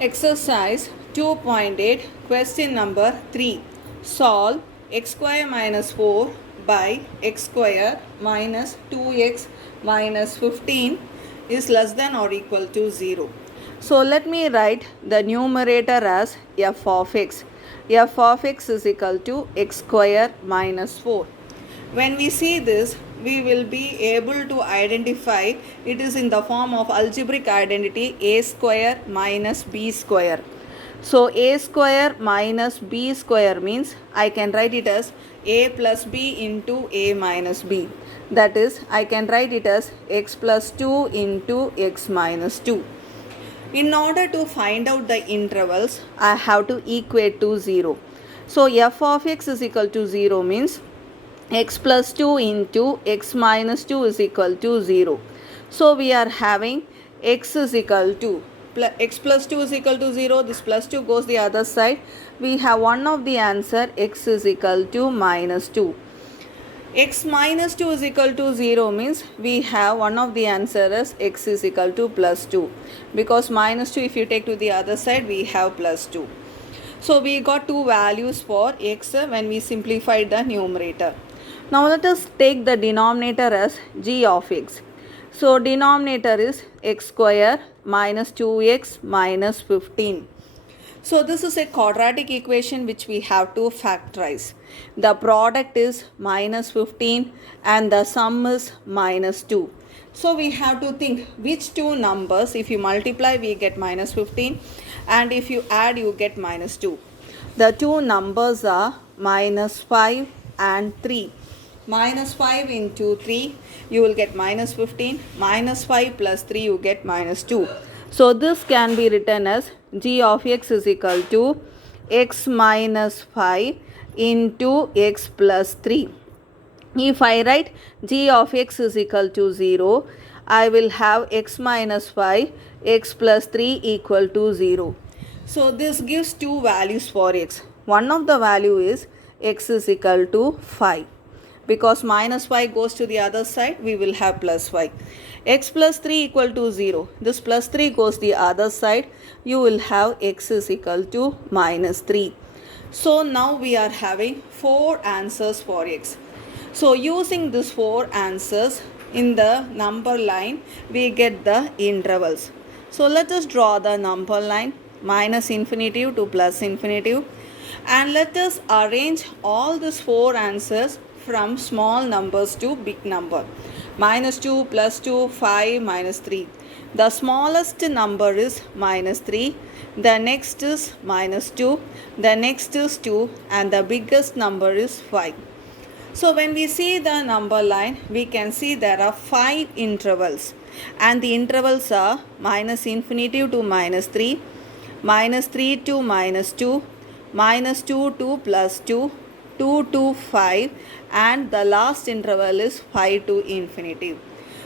Exercise 2.8, question number 3. Solve x square minus 4 by x square minus 2x minus 15 is less than or equal to 0. So let me write the numerator as f of x. F of x is equal to x square minus 4. When we see this, we will be able to identify it is in the form of algebraic identity a square minus b square. So a square minus b square means I can write it as a plus b into a minus b. That is, I can write it as x plus 2 into x minus 2. In order to find out the intervals, I have to equate to 0. So f of x is equal to 0 means x plus 2 into x minus 2 is equal to 0. So we are having x is equal to x plus 2 is equal to 0. This plus 2 goes the other side. We have one of the answer x is equal to minus 2. X minus 2 is equal to 0 means we have one of the answer as x is equal to plus 2. Because minus 2 if you take to the other side we have plus 2. So we got two values for x when we simplified the numerator. Now let us take the denominator as g of x. So denominator is x square minus 2x minus 15. So this is a quadratic equation which we have to factorize. The product is minus 15 and the sum is minus 2. So we have to think which two numbers, if you multiply we get minus 15 and if you add you get minus 2. The two numbers are minus 5 and 3. Minus 5 into 3 you will get minus 15. Minus 5 plus 3 you get minus 2. So this can be written as g of x is equal to x minus 5 into x plus 3. If I write g of x is equal to 0, I will have x minus 5, x plus 3 equal to 0. So this gives two values for x. One of the value is x is equal to 5. Because minus 5 goes to the other side, we will have plus 5. X plus 3 equal to 0. This plus 3 goes the other side. You will have x is equal to minus 3. So now we are having 4 answers for x. So using these 4 answers in the number line, we get the intervals. So let us draw the number line minus infinitive to plus infinitive. And let us arrange all these 4 answers from small numbers to big number. Minus 2, plus 2, 5, minus 3. The smallest number is minus 3. The next is minus 2. The next is 2. And the biggest number is 5. So when we see the number line, we can see there are 5 intervals. And the intervals are minus infinitive to minus 3. Minus 3 to minus 2. Minus 2 to plus 2. 2 to 5 and the last interval is 5 to infinity.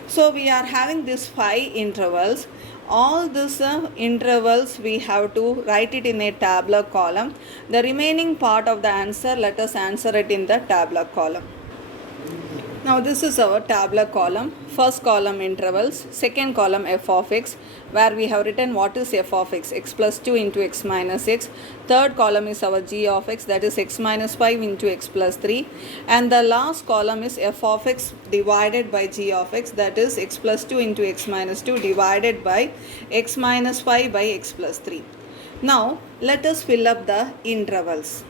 So we are having these 5 intervals. All these intervals we have to write it in a tabular column. The remaining part of the answer, let us answer it in the tabular column. Now this is our tabular column. First column intervals, second column f of x, where we have written what is f of x, x plus 2 into x minus x. Third column is our g of x, that is x minus 5 into x plus 3. And the last column is f of x divided by g of x, that is x plus 2 into x minus 2 divided by x minus 5 by x plus 3. Now let us fill up the intervals.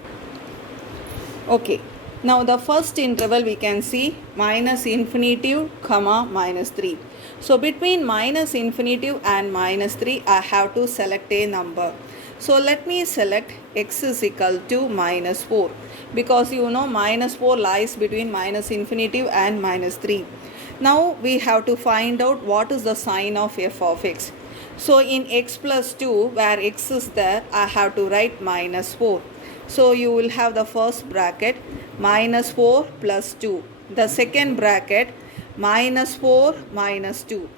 Okay. Now the first interval we can see minus infinitive comma minus 3. So between minus infinitive and minus 3 I have to select a number. So let me select x is equal to minus 4 because you know minus 4 lies between minus infinitive and minus 3. Now we have to find out what is the sign of f of x. So in x plus 2 where x is there I have to write minus 4. So you will have the first bracket minus 4 plus 2. The second bracket minus 4 minus 2.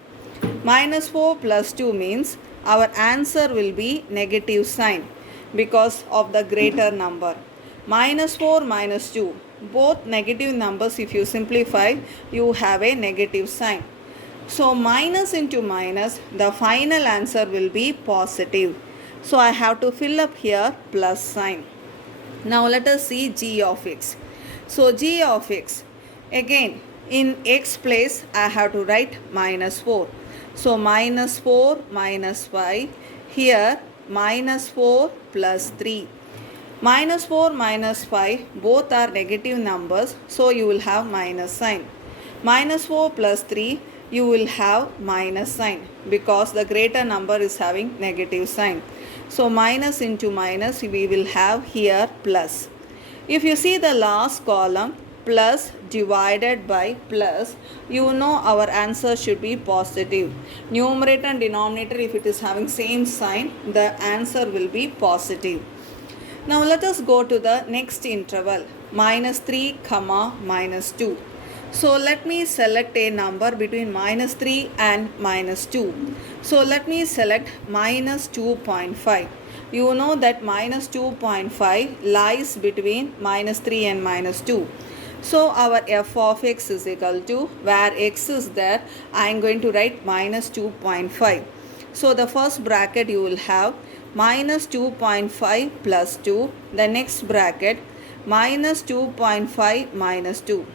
Minus 4 plus 2 means our answer will be negative sign because of the greater number. Minus 4 minus 2. Both negative numbers, if you simplify, you have a negative sign. So minus into minus, the final answer will be positive. So I have to fill up here plus sign. Now let us see g of x. So g of x, again in x place I have to write minus 4. So minus 4 minus 5, here minus 4 plus 3. Minus 4 minus 5 both are negative numbers, so you will have minus sign. Minus 4 plus 3 you will have minus sign because the greater number is having negative sign. So minus into minus we will have here plus. If you see the last column, plus divided by plus, you know our answer should be positive. Numerator and denominator, if it is having same sign, the answer will be positive. Now let us go to the next interval, minus 3 comma minus 2. So let me select a number between minus 3 and minus 2. So let me select minus 2.5. You know that minus 2.5 lies between minus 3 and minus 2. So our f of x is equal to, where x is there, I am going to write minus 2.5. So the first bracket you will have minus 2.5 plus 2. The next bracket minus 2.5 minus 2.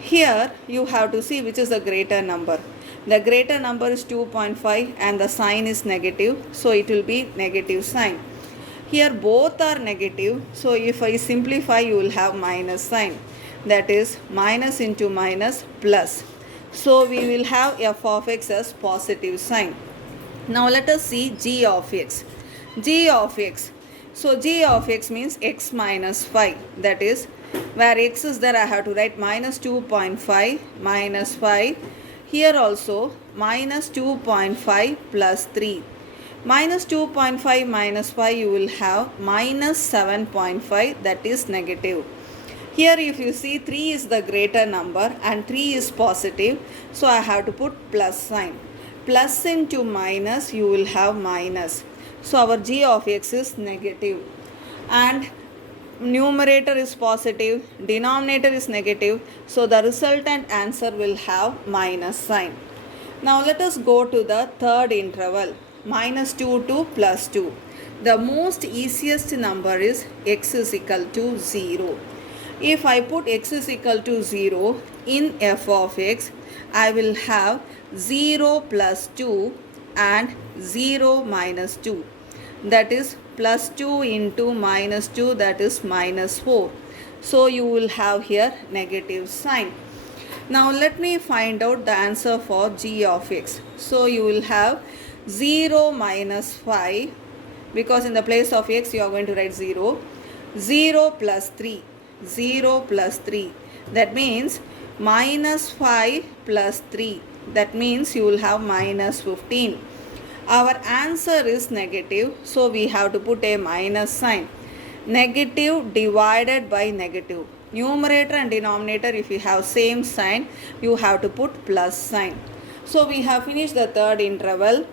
Here you have to see which is the greater number. The greater number is 2.5 and the sign is negative, so it will be negative sign. Here both are negative, so if I simplify you will have minus sign. That is minus into minus plus. So we will have f of x as positive sign. Now let us see g of x. G of x. So g of x means x minus 5. That is, where x is there I have to write minus 2.5 minus 5. Here also minus 2.5 plus 3. Minus 2.5 minus 5 you will have minus 7.5, that is negative. Here if you see 3 is the greater number and 3 is positive, so I have to put plus sign. Plus into minus you will have minus. So our g of x is negative. And numerator is positive, denominator is negative, so the resultant answer will have minus sign. Now let us go to the third interval, minus 2 to plus 2. The most easiest number is x is equal to 0. If I put x is equal to 0 in f of x, I will have 0 plus 2 and 0 minus 2. That is plus 2 into minus 2, that is minus 4. So you will have here negative sign. Now let me find out the answer for g of x. So you will have 0 minus 5, because in the place of x you are going to write 0. 0 plus 3. 0 plus 3. That means minus 5 plus 3. That means you will have minus 15. Our answer is negative, so we have to put a minus sign. Negative divided by negative. Numerator and denominator, if you have same sign, you have to put plus sign. So we have finished the third interval,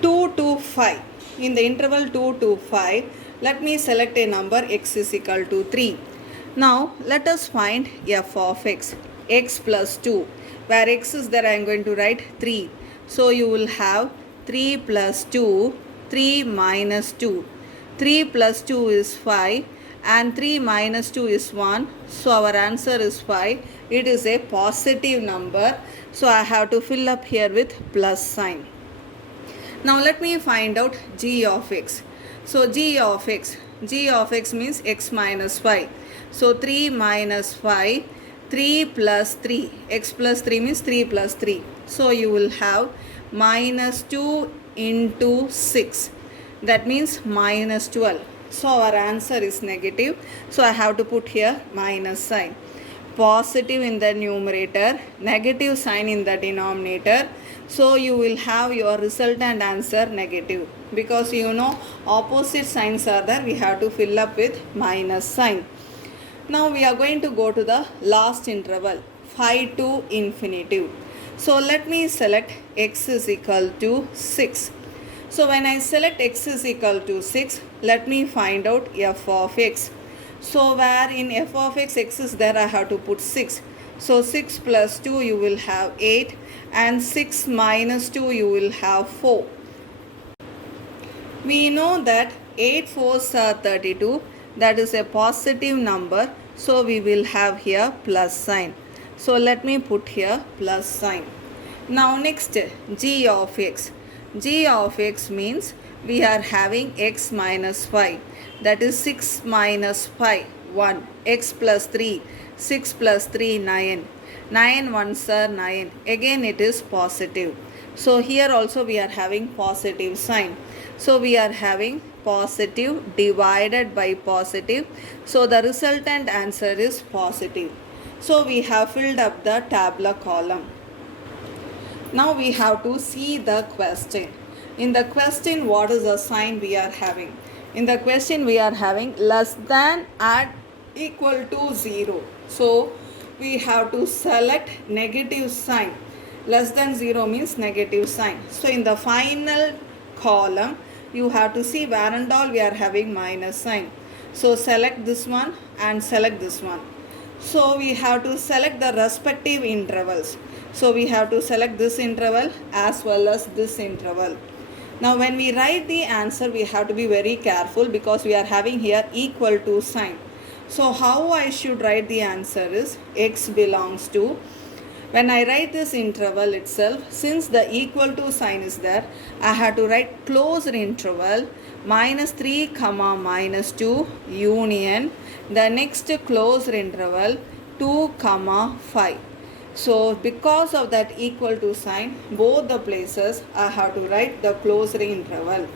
2 to 5. In the interval 2 to 5, let me select a number x is equal to 3. Now let us find f of x. X plus 2. Where x is there I am going to write 3. So you will have 3 plus 2, 3 minus 2. 3 plus 2 is 5 and 3 minus 2 is 1. So our answer is 5. It is a positive number. So I have to fill up here with plus sign. Now let me find out g of x. So g of x means x minus 5. So 3 minus 5, 3 plus 3. X plus 3 means 3 plus 3. So you will have minus 2 into 6. That means minus 12. So our answer is negative. So I have to put here minus sign. Positive in the numerator, negative sign in the denominator. So you will have your resultant answer negative. Because you know opposite signs are there, we have to fill up with minus sign. Now we are going to go to the last interval, 5 to infinity. So let me select x is equal to 6. So when I select x is equal to 6, let me find out f of x. So where in f of x, x is there, I have to put 6. So 6 plus 2 you will have 8 and 6 minus 2 you will have 4. We know that 8 fours are 32, that is a positive number, so we will have here plus sign. So let me put here plus sign. Now next, g of x. G of x means we are having x minus 5, that is 6 minus 5, 1, x plus 3, 6 plus 3, 9. 9 ones are 9, again it is positive. So here also we are having positive sign. So we are having positive divided by positive. So the resultant answer is positive. So we have filled up the tabular column. Now we have to see the question. In the question, what is the sign we are having? In the question, we are having less than at equal to 0. So we have to select negative sign. Less than 0 means negative sign. So in the final column, you have to see where and all we are having minus sign. So select this one and select this one. So we have to select the respective intervals. So we have to select this interval as well as this interval. Now when we write the answer, we have to be very careful because we are having here equal to sign. So how I should write the answer is x belongs to. When I write this interval itself, since the equal to sign is there, I have to write closed interval minus 3 comma minus 2 union the next closed interval 2 comma 5. So because of that equal to sign, both the places I have to write the closed interval.